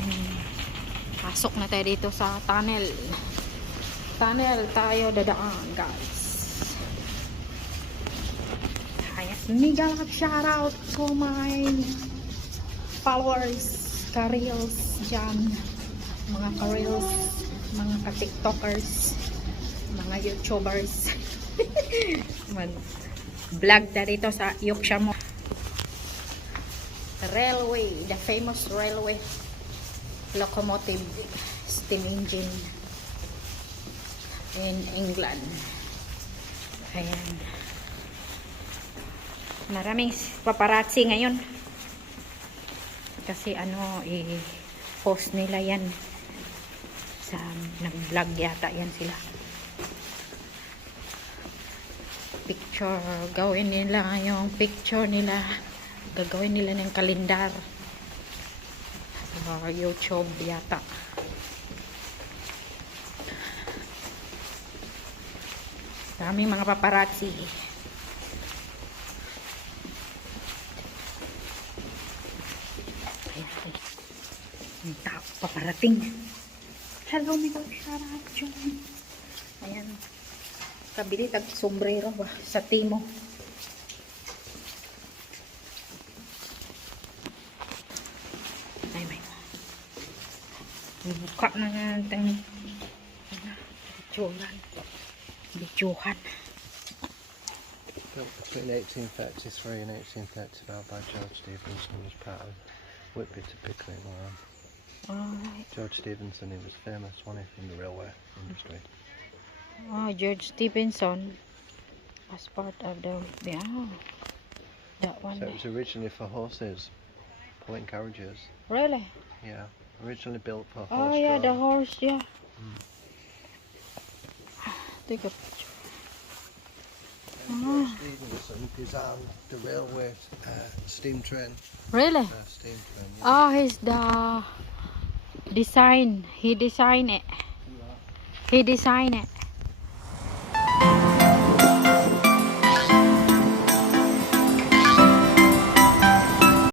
Ayan. Pasok na tayo dito sa tunnel. Tunnel tayo dadaan, guys. Ayan. Mega shoutout to my followers, ka-reels dyan. Mga ka-reels, mga ka-tiktokers, mga youtubers. Mag-vlog na dito sa Yuksamo railway, the famous railway locomotive steam engine in England. Ayan. Maraming paparazzi ngayon. Kasi i-post nila yan. Sa nag-vlog yata yan sila. Picture. Gawin nila yung picture nila. Gagawin nila ng kalendar. YouTube yata. Daming mga paparazzi. May tao paparating. Hello, my God, shout out, John. Ayan. Kabili tag sombrero ba sa timo. Ay, may buka na natin. Bijuhan. Built between 1833 and 1839 by George Stephenson was part of Whitby to Pickering line. Alright. George Stephenson, he was famous one in the railway industry. George Stephenson as part of the that one. So it was originally for horses, pulling carriages. Really? Yeah, originally built for horse. Oh yeah, the horse, yeah. Take a picture. George Stephenson designed the railway steam train. Really? Steam train. Yeah. Oh, he's the design. He designed it. He designed it.